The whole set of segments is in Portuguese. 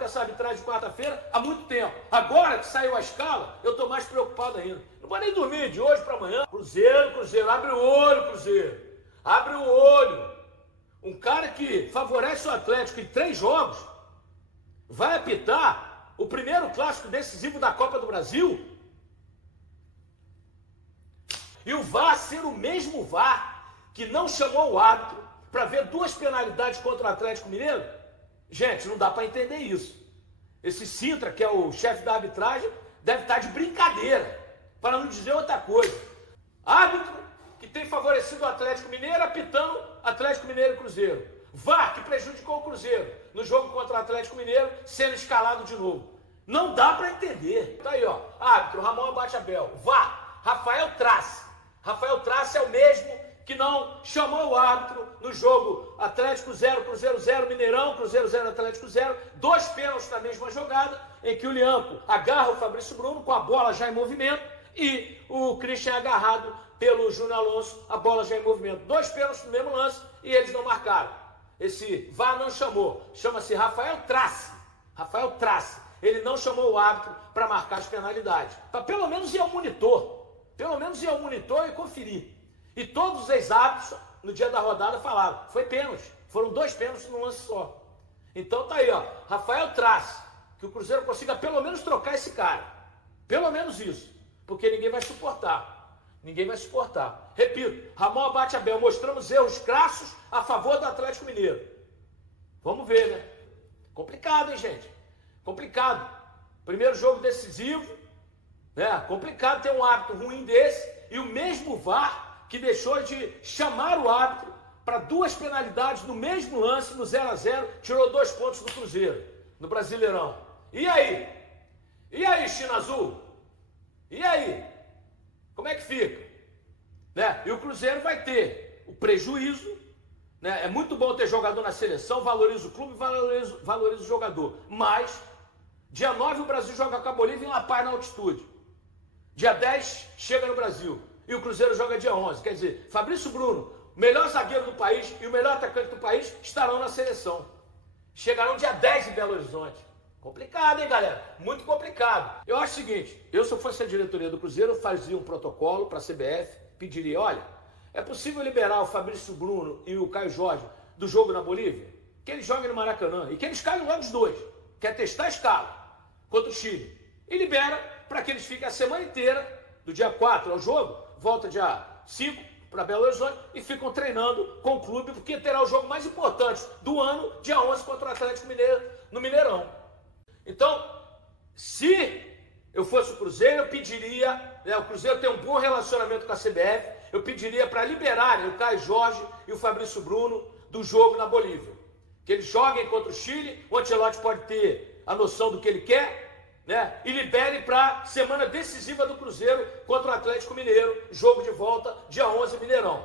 com essa arbitragem de quarta-feira há muito tempo. Agora que saiu a escala, eu estou mais preocupado ainda. Não vou nem dormir de hoje para amanhã. Cruzeiro, abre o olho, Cruzeiro. Abre o olho. Um cara que favorece o Atlético em 3 jogos vai apitar o primeiro clássico decisivo da Copa do Brasil. E o VAR ser o mesmo VAR que não chamou o árbitro para ver 2 penalidades contra o Atlético Mineiro. Gente, não dá para entender isso. Esse Sintra, que é o chefe da arbitragem, deve estar de brincadeira, para não dizer outra coisa. Árbitro que tem favorecido o Atlético Mineiro, apitando Atlético Mineiro e Cruzeiro. VAR que prejudicou o Cruzeiro no jogo contra o Atlético Mineiro, sendo escalado de novo. Não dá para entender. Tá aí, ó. Árbitro, Ramon Abate Abel. VAR, Rafael Trace. Rafael Trace é o mesmo que não chamou o árbitro no jogo Atlético 0, Cruzeiro 0, Mineirão, Cruzeiro 0, Atlético 0, 2 pênaltis na mesma jogada, em que o Lianco agarra o Fabrício Bruno com a bola já em movimento e o Christian é agarrado pelo Júnior Alonso, a bola já em movimento. 2 pênaltis no mesmo lance e eles não marcaram. Esse VAR não chamou, chama-se Rafael Trace. Rafael Trace. Ele não chamou o árbitro para marcar as penalidades, para pelo menos ir ao monitor. Pelo menos ir ao monitor e conferir. E todos os ex-árbitros, no dia da rodada, falaram, foi pênalti. Foram 2 pênaltis num lance só. Então tá aí, ó, Rafael Trace, que o Cruzeiro consiga pelo menos trocar esse cara. Pelo menos isso. Porque ninguém vai suportar. Ninguém vai suportar. Repito, Ramon Abate Abel, mostramos erros crassos a favor do Atlético Mineiro. Vamos ver, né? Complicado, hein, gente? Complicado. Primeiro jogo decisivo. Complicado ter um árbitro ruim desse e o mesmo VAR que deixou de chamar o árbitro para 2 penalidades no mesmo lance, no 0-0, tirou 2 pontos do Cruzeiro, no Brasileirão. E aí? E aí, China Azul? E aí? Como é que fica? E o Cruzeiro vai ter o prejuízo, É muito bom ter jogador na seleção, valoriza o clube, valoriza o jogador, mas dia 9 o Brasil joga com a Bolívia em La Paz na altitude. Dia 10 chega no Brasil e o Cruzeiro joga dia 11. Quer dizer, Fabrício Bruno, o melhor zagueiro do país e o melhor atacante do país estarão na seleção. Chegarão dia 10 em Belo Horizonte. Complicado, hein, galera? Muito complicado. Eu acho o seguinte, eu se eu fosse a diretoria do Cruzeiro, eu fazia um protocolo para a CBF, pediria, olha, é possível liberar o Fabrício Bruno e o Caio Jorge do jogo na Bolívia? Que eles joguem no Maracanã e que eles caiam logo os dois. Quer testar a escala contra o Chile. E libera para que eles fiquem a semana inteira, do dia 4 ao jogo, volta dia 5 para Belo Horizonte e ficam treinando com o clube, porque terá o jogo mais importante do ano, dia 11 contra o Atlético Mineiro, no Mineirão. Então, se eu fosse o Cruzeiro, eu pediria, o Cruzeiro tem um bom relacionamento com a CBF, eu pediria para liberarem o Caio Jorge e o Fabrício Bruno do jogo na Bolívia. Que eles joguem contra o Chile, o Ancelotti pode ter a noção do que ele quer, e libere para semana decisiva do Cruzeiro contra o Atlético Mineiro, jogo de volta, dia 11, Mineirão.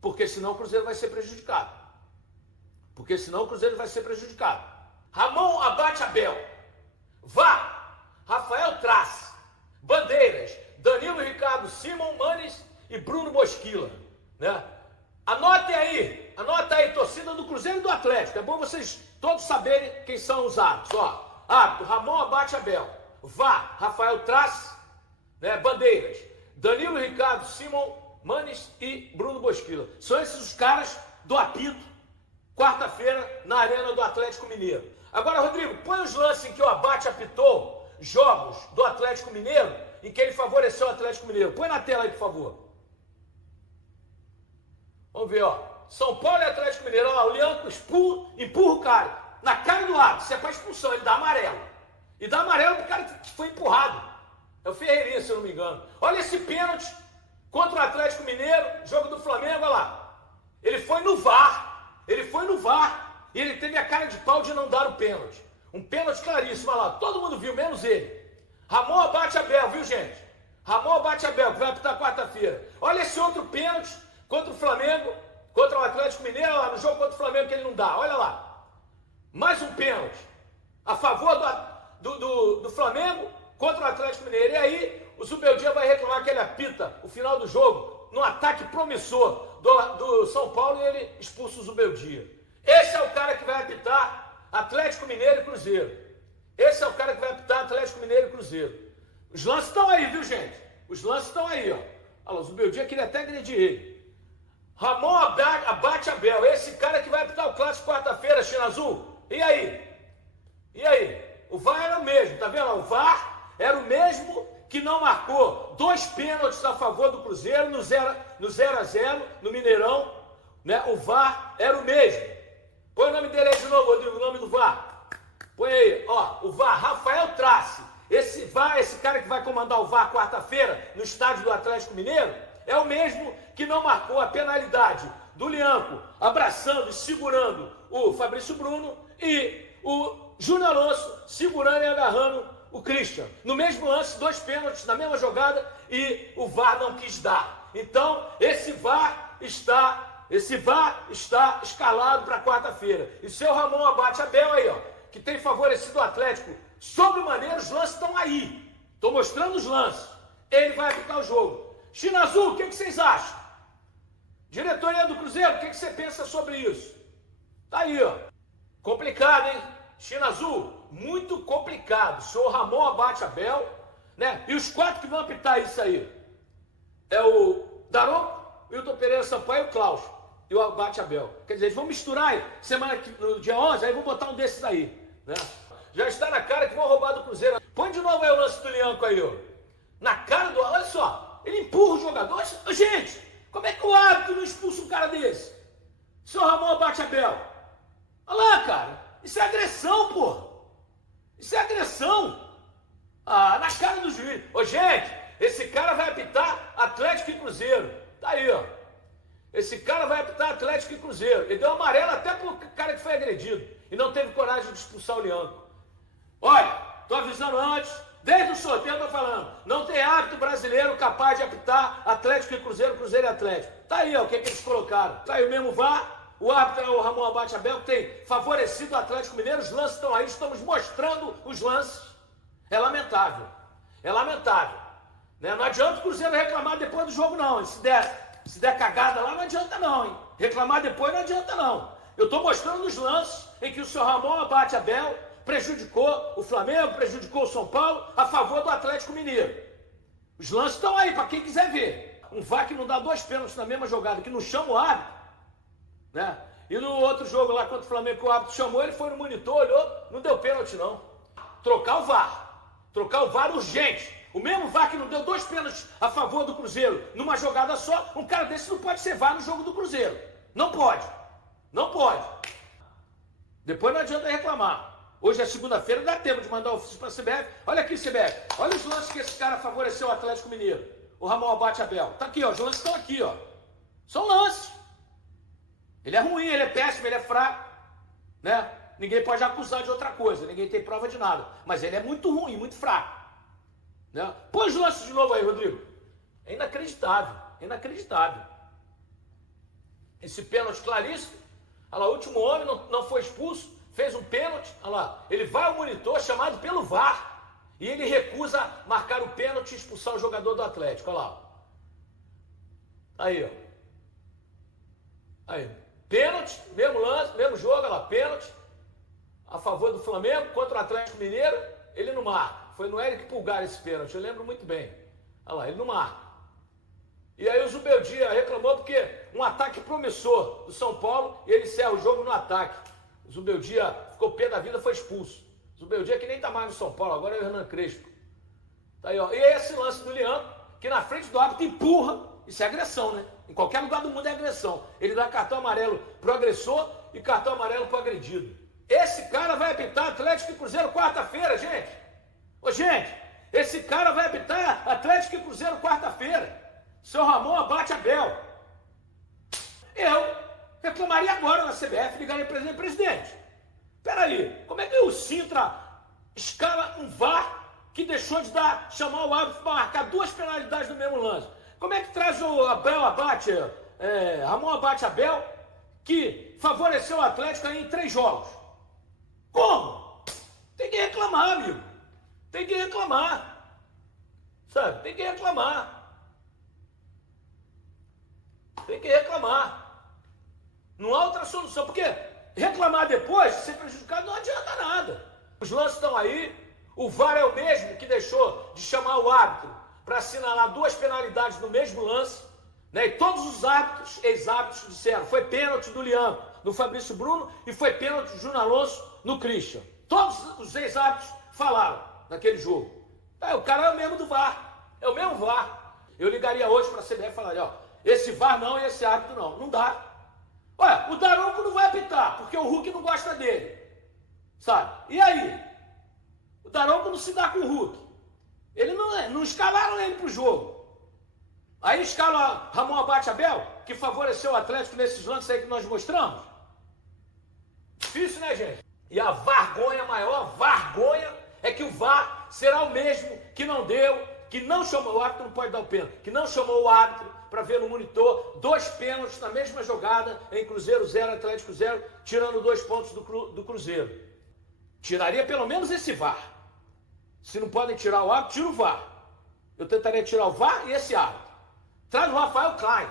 Porque senão o Cruzeiro vai ser prejudicado. Ramon Abate Abel, Vá, Rafael Trace, Bandeiras, Danilo Ricardo, Simon Manes e Bruno Bosquila. Anota aí, torcida do Cruzeiro e do Atlético. É bom vocês todos saberem quem são os árbitros. Árbitro, Ramon Abate Abel, Vá, Rafael Trace, Bandeiras, Danilo Ricardo, Simon Manes e Bruno Bosquila. São esses os caras do apito, quarta-feira, na Arena do Atlético Mineiro. Agora, Rodrigo, põe os lances em que o Abate apitou jogos do Atlético Mineiro, em que ele favoreceu o Atlético Mineiro. Põe na tela aí, por favor. Vamos ver, São Paulo e Atlético Mineiro. O Lianco empurra o cara. Na cara do árbitro, se é para expulsão, ele dá amarelo. E dá amarelo pro cara que foi empurrado. É o Ferreirinha, se eu não me engano. Olha esse pênalti contra o Atlético Mineiro, jogo do Flamengo, olha lá. Ele foi no VAR. E ele teve a cara de pau de não dar o pênalti. Um pênalti claríssimo, olha lá. Todo mundo viu, menos ele. Ramon Abate Abel, viu, gente? Ramon Abate Abel, que vai apitar quarta-feira. Olha esse outro pênalti contra o Flamengo, contra o Atlético Mineiro, olha lá, no jogo contra o Flamengo que ele não dá. Olha lá. Mais um pênalti a favor do Flamengo contra o Atlético Mineiro. E aí o Zubeldia vai reclamar que ele apita o final do jogo num ataque promissor do São Paulo e ele expulsa o Zubeldia. Esse é o cara que vai apitar Atlético Mineiro e Cruzeiro. Esse é o cara que vai apitar Atlético Mineiro e Cruzeiro. Os lances estão aí, viu, gente? Os lances estão aí, ó. Olha, o Zubeldia queria até agredir ele. Ramon Abate Abel, esse cara que vai apitar o clássico quarta-feira, China Azul. E aí? E aí? O VAR era o mesmo, tá vendo? O VAR era o mesmo que não marcou 2 pênaltis a favor do Cruzeiro no 0-0, no Mineirão, né? O VAR era o mesmo. Põe o nome dele aí de novo, Rodrigo, o nome do VAR. Põe aí, ó, o VAR, Rafael Trace. Esse VAR, esse cara que vai comandar o VAR quarta-feira no estádio do Atlético Mineiro, é o mesmo que não marcou a penalidade do Lianco abraçando e segurando o Fabrício Bruno e o Júnior Alonso segurando e agarrando o Christian. No mesmo lance, 2 pênaltis na mesma jogada e o VAR não quis dar. Então, esse VAR está escalado para quarta-feira. E o seu Ramon Abate Abel aí, ó, que tem favorecido o Atlético sobremaneira, os lances estão aí. Estou mostrando os lances. Ele vai apitar o jogo. China Azul, o que vocês acham? Diretoria do Cruzeiro, o que você pensa sobre isso? Tá aí, ó. Complicado, hein? China Azul, muito complicado. O senhor Ramon Abate Abel, né? E os 4 que vão apitar isso aí é o Daronco, o Hilton Pereira Sampaio e o Klaus. E o Abate Abel. Quer dizer, eles vão misturar aí, no dia 11, aí vão botar um desses aí, né? Já está na cara que vão roubar do Cruzeiro. Põe de novo aí o lance do Lianco aí, ó. Na cara do... Olha só, ele empurra o jogador. Gente, como é que o árbitro não expulsa um cara desse? Senhor Ramon Abate Abel. Olha lá, cara. Isso é agressão, pô. Isso é agressão. Ah, na cara do juiz. Ô, gente, esse cara vai apitar Atlético e Cruzeiro. Tá aí, ó. Esse cara vai apitar Atlético e Cruzeiro. Ele deu amarelo até pro cara que foi agredido. E não teve coragem de expulsar o Lianco. Olha, tô avisando antes. Desde o sorteio eu tô falando. Não tem árbitro brasileiro capaz de apitar Atlético e Cruzeiro, Cruzeiro e Atlético. Tá aí, ó, o que eles colocaram. Tá aí o mesmo VAR. O árbitro é o Ramon Abate Abel, que tem favorecido o Atlético Mineiro. Os lances estão aí, estamos mostrando os lances. É lamentável. É lamentável. Né? Não adianta o Cruzeiro reclamar depois do jogo, não. E se der cagada lá, não adianta não, hein? Reclamar depois não adianta não. Eu estou mostrando os lances em que o senhor Ramon Abate Abel prejudicou o Flamengo, prejudicou o São Paulo a favor do Atlético Mineiro. Os lances estão aí, para quem quiser ver. Um VAR que não dá 2 pênaltis na mesma jogada, que não chama o árbitro, né? E no outro jogo lá contra o Flamengo, que o árbitro chamou, ele foi no monitor, olhou, não deu pênalti não. Trocar o VAR urgente. O mesmo VAR que não deu 2 pênaltis a favor do Cruzeiro numa jogada só, um cara desse não pode ser VAR no jogo do Cruzeiro. Não pode. Não pode. Depois não adianta reclamar. Hoje é segunda-feira, dá tempo de mandar ofício para a CBF. Olha aqui, CBF. Olha os lances que esse cara favoreceu o Atlético Mineiro. O Ramon Abate Abel. Tá aqui, ó. Os lances estão aqui, ó. São lances. Ele é ruim, ele é péssimo, ele é fraco, né? Ninguém pode acusar de outra coisa, ninguém tem prova de nada. Mas ele é muito ruim, muito fraco, né? Põe os lances de novo aí, Rodrigo. É inacreditável, é inacreditável. Esse pênalti claríssimo. Olha lá, o último homem não foi expulso, fez um pênalti. Olha lá, ele vai ao monitor chamado pelo VAR e ele recusa marcar o pênalti e expulsar o jogador do Atlético. Olha lá. Aí, ó. Aí. Pênalti, mesmo lance, mesmo jogo, olha lá, pênalti a favor do Flamengo contra o Atlético Mineiro, ele não marca. Foi no Eric Pulgar esse pênalti, eu lembro muito bem. Olha lá, ele não marca. E aí o Zubeldia reclamou porque um ataque promissor do São Paulo e ele encerra o jogo no ataque. O Zubeldia ficou pé da vida, foi expulso. O Zubeldia que nem tá mais no São Paulo, agora é o Hernan Crespo. Tá aí, ó. E esse lance do Lianco, que na frente do árbitro empurra, isso é agressão, né? Em qualquer lugar do mundo é agressão. Ele dá cartão amarelo pro agressor e cartão amarelo pro agredido. Esse cara vai apitar Atlético e Cruzeiro quarta-feira, gente. Ô, gente, esse cara vai apitar Atlético e Cruzeiro quarta-feira. Seu Ramon Abate Abel. Eu reclamaria agora na CBF, ligaria para o presidente. Peraí, como é que o Sintra escala um VAR que deixou de chamar o árbitro para marcar 2 penalidades no mesmo lance? Como é que traz o Ramon Abate Abel, que favoreceu o Atlético aí em 3 jogos? Como? Tem que reclamar, amigo. Tem que reclamar. Sabe? Tem que reclamar. Tem que reclamar. Não há outra solução. Porque reclamar depois, ser prejudicado, não adianta nada. Os lances estão aí, o VAR é o mesmo que deixou de chamar o árbitro para assinalar 2 penalidades no mesmo lance, né? E todos os árbitros, ex-árbitros disseram, foi pênalti do Liam, no Fabrício Bruno, e foi pênalti do Júnior Alonso no Christian. Todos os ex-árbitros falaram naquele jogo. O cara é o mesmo do VAR, é o mesmo VAR. Eu ligaria hoje para a CBF e falaria, ó, esse VAR não e esse árbitro não. Não dá. Olha, o Daronco não vai apitar, porque o Hulk não gosta dele. Sabe? E aí? O Daronco não se dá com o Hulk. Ele não escalaram ele pro jogo. Aí escala Ramon Abate Abel, que favoreceu o Atlético nesses lances aí que nós mostramos. Difícil, né, gente? E a vergonha maior, vergonha, é que o VAR será o mesmo que não deu, que não chamou, o árbitro não pode dar o pênalti, que não chamou o árbitro para ver no monitor 2 pênaltis na mesma jogada, em Cruzeiro 0, Atlético 0, tirando 2 pontos do Cruzeiro. Tiraria pelo menos esse VAR. Se não podem tirar o árbitro, tira o VAR. Eu tentaria tirar o VAR e esse árbitro. Traz o Rafael Klein,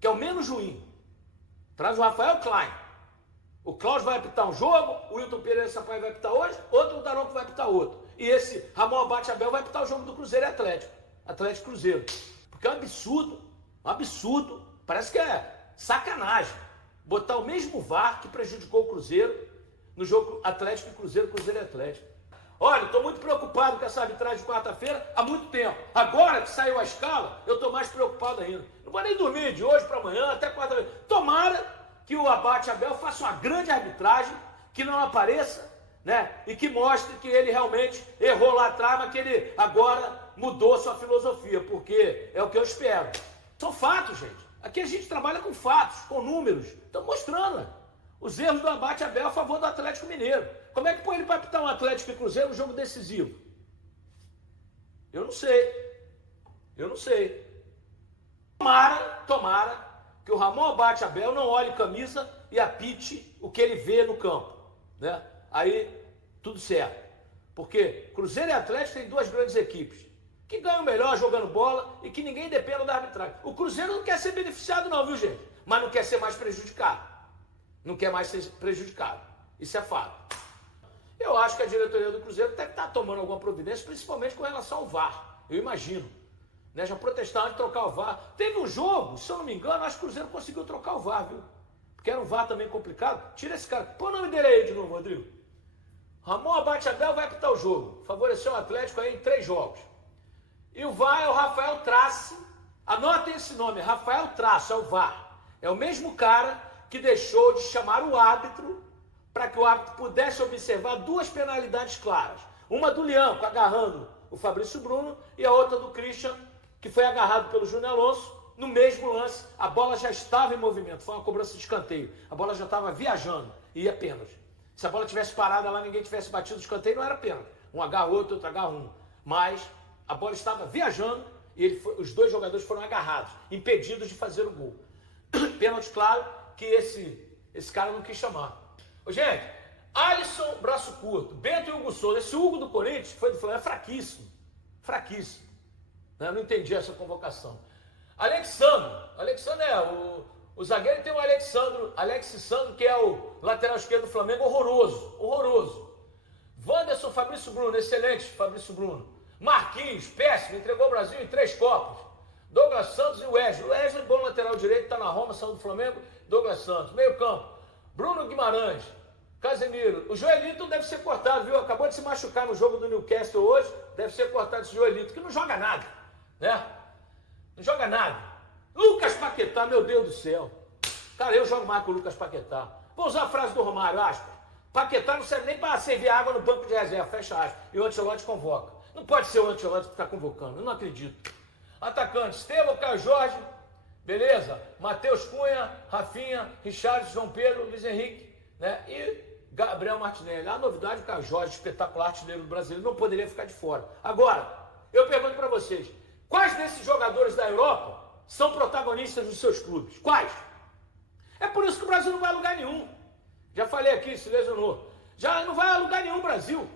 que é o menos ruim. Traz o Rafael Klein. O Cláudio vai apitar um jogo, o Wilton Pereira Sampaio vai apitar hoje, outro o Daronco vai apitar outro. E esse Ramon Abate Abel vai apitar o jogo do Cruzeiro e Atlético. Atlético e Cruzeiro. Porque é um absurdo. Parece que é sacanagem. Botar o mesmo VAR que prejudicou o Cruzeiro no jogo Atlético e Cruzeiro, Cruzeiro e Atlético. Olha, estou muito preocupado com essa arbitragem de quarta-feira há muito tempo. Agora que saiu a escala, eu estou mais preocupado ainda. Não vou nem dormir de hoje para amanhã, até quarta-feira. Tomara que o Abate Abel faça uma grande arbitragem, que não apareça, né? E que mostre que ele realmente errou lá atrás, mas que ele agora mudou sua filosofia, porque é o que eu espero. São fatos, gente. Aqui a gente trabalha com fatos, com números. Estão mostrando, né? Os erros do Abate Abel a favor do Atlético Mineiro. Como é que põe ele para apitar um Atlético e Cruzeiro um jogo decisivo? Eu não sei. Tomara que o Ramon Abate Abel não olhe camisa e apite o que ele vê no campo, né? Aí, tudo certo. Porque Cruzeiro e Atlético têm 2 grandes equipes, que ganham melhor jogando bola e que ninguém dependa da arbitragem. O Cruzeiro não quer ser beneficiado não, viu, gente? Mas não quer ser mais prejudicado. Não quer mais ser prejudicado. Isso é fato. Eu acho que a diretoria do Cruzeiro deve estar tomando alguma providência, principalmente com relação ao VAR. Eu imagino. Né? Já protestaram de trocar o VAR. Teve um jogo, se eu não me engano, acho que o Cruzeiro conseguiu trocar o VAR, viu? Porque era um VAR também complicado. Tira esse cara. Põe o nome dele aí de novo, Rodrigo. Ramon Abate Abel vai apitar o jogo. Favoreceu o Atlético aí em 3 jogos. E o VAR é o Rafael Trace. Anotem esse nome, Rafael Trace, é o VAR. É o mesmo cara que deixou de chamar o árbitro para que o árbitro pudesse observar 2 penalidades claras. Uma do Liam, agarrando o Fabrício Bruno, e a outra do Christian, que foi agarrado pelo Júnior Alonso. No mesmo lance, a bola já estava em movimento, foi uma cobrança de escanteio. A bola já estava viajando e ia pênalti. Se a bola tivesse parada lá, ninguém tivesse batido o escanteio, não era pênalti. Um agarra outro, outro agarra um. Mas a bola estava viajando e os 2 jogadores foram agarrados, impedidos de fazer o gol. Pênalti claro que esse cara não quis chamar. Ô, gente, Alisson, braço curto, Bento e Hugo Souza. Esse Hugo do Corinthians, que foi do Flamengo, é fraquíssimo. Fraquíssimo. Eu não entendi essa convocação. Alexandre é o zagueiro, tem o Alexandre, que é o lateral esquerdo do Flamengo, horroroso. Wanderson, Fabrício Bruno, excelente Fabrício Bruno. Marquinhos, péssimo, entregou o Brasil em 3 Copas. Douglas Santos e Wesley. Wesley, bom lateral direito, está na Roma, saiu do Flamengo. Douglas Santos, meio campo. Bruno Guimarães, Casemiro. O Joelito deve ser cortado, viu? Acabou de se machucar no jogo do Newcastle hoje. Deve ser cortado esse Joelito, que não joga nada, né? Não joga nada. Lucas Paquetá, meu Deus do céu. Cara, eu jogo mais com o Lucas Paquetá. Vou usar a frase do Romário, aspas. Paquetá não serve nem para servir água no banco de reserva, fecha aspas. E o Ancelotti convoca. Não pode ser o Ancelotti que está convocando, eu não acredito. Atacante, Estevão, Caio Jorge, beleza? Matheus Cunha, Rafinha, Richard, João Pedro, Luiz Henrique, né? E Gabriel Martinelli. A novidade, o Caio Jorge, espetacular artilheiro do Brasil, não poderia ficar de fora. Agora, eu pergunto para vocês, quais desses jogadores da Europa são protagonistas dos seus clubes? Quais? É por isso que o Brasil não vai a lugar nenhum. Já falei aqui, se lesionou. Já não vai a lugar nenhum, Brasil.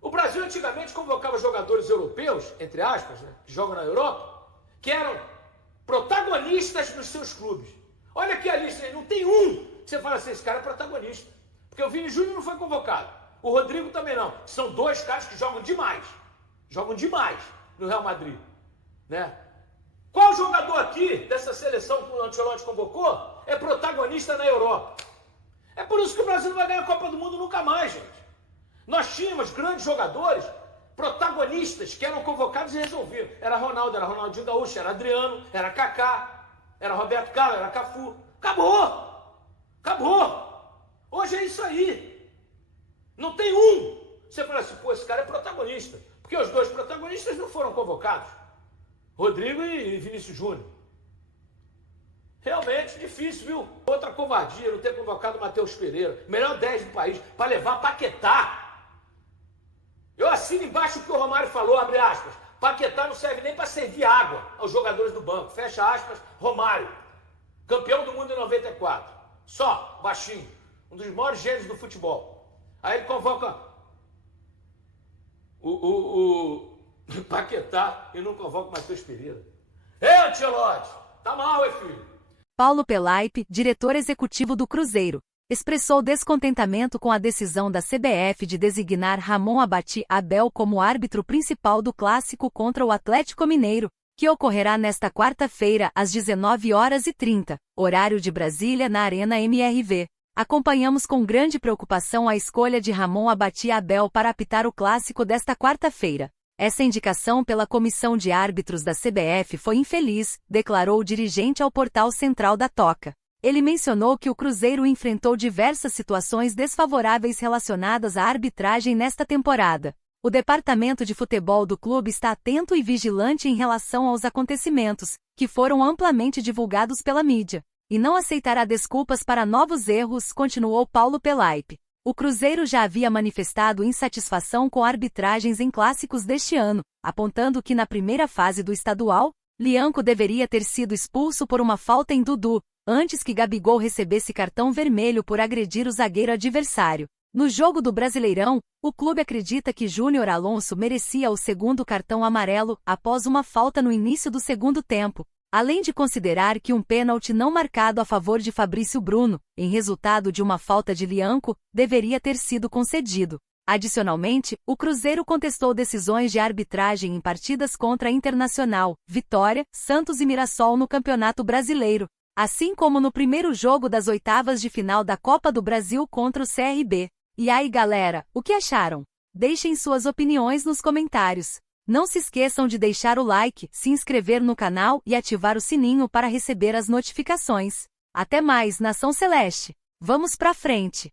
O Brasil antigamente convocava jogadores europeus, entre aspas, né, que jogam na Europa, que eram protagonistas dos seus clubes. Olha aqui a lista aí, não tem um Você fala assim, esse cara é protagonista. Porque o Vini Júnior não foi convocado. O Rodrigo também não. São dois caras que jogam demais. Jogam demais no Real Madrid. Né? Qual jogador aqui dessa seleção que o Ancelotti convocou é protagonista na Europa? É por isso que o Brasil não vai ganhar a Copa do Mundo nunca mais, gente. Nós tínhamos grandes jogadores, protagonistas, que eram convocados e resolviam. Era Ronaldo, era Ronaldinho Gaúcho, era Adriano, era Kaká, era Roberto Carlos, era Cafu. Acabou! Acabou! Hoje é isso aí. Não tem um. Você fala assim, pô, esse cara é protagonista. Porque os dois protagonistas não foram convocados. Rodrigo e Vinícius Júnior. Realmente difícil, viu? Outra covardia, não ter convocado o Matheus Pereira, melhor 10 do país, para levar Paquetá. Eu assino embaixo o que o Romário falou, abre aspas. Paquetá não serve nem para servir água aos jogadores do banco. Fecha aspas, Romário. Campeão do mundo em 94. Só, baixinho. Um dos maiores gênios do futebol. Aí ele convoca o Paquetá e não convoca o Matheus Pereira. Ancelotti, tá mal, filho. Paulo Pelaipe, diretor executivo do Cruzeiro, expressou descontentamento com a decisão da CBF de designar Ramon Abati Abel como árbitro principal do clássico contra o Atlético Mineiro, que ocorrerá nesta quarta-feira às 19h30, horário de Brasília, na Arena MRV. Acompanhamos com grande preocupação a escolha de Ramon Abati Abel para apitar o clássico desta quarta-feira. Essa indicação pela comissão de árbitros da CBF foi infeliz, declarou o dirigente ao portal Central da Toca. Ele mencionou que o Cruzeiro enfrentou diversas situações desfavoráveis relacionadas à arbitragem nesta temporada. O departamento de futebol do clube está atento e vigilante em relação aos acontecimentos, que foram amplamente divulgados pela mídia, e não aceitará desculpas para novos erros, continuou Paulo Pelaipe. O Cruzeiro já havia manifestado insatisfação com arbitragens em clássicos deste ano, apontando que na primeira fase do estadual, Lianco deveria ter sido expulso por uma falta em Dudu, antes que Gabigol recebesse cartão vermelho por agredir o zagueiro adversário. No jogo do Brasileirão, o clube acredita que Júnior Alonso merecia o segundo cartão amarelo após uma falta no início do segundo tempo, além de considerar que um pênalti não marcado a favor de Fabrício Bruno, em resultado de uma falta de Lianco, deveria ter sido concedido. Adicionalmente, o Cruzeiro contestou decisões de arbitragem em partidas contra Internacional, Vitória, Santos e Mirassol no Campeonato Brasileiro, assim como no primeiro jogo das oitavas de final da Copa do Brasil contra o CRB. E aí, galera, o que acharam? Deixem suas opiniões nos comentários. Não se esqueçam de deixar o like, se inscrever no canal e ativar o sininho para receber as notificações. Até mais, Nação Celeste! Vamos pra frente!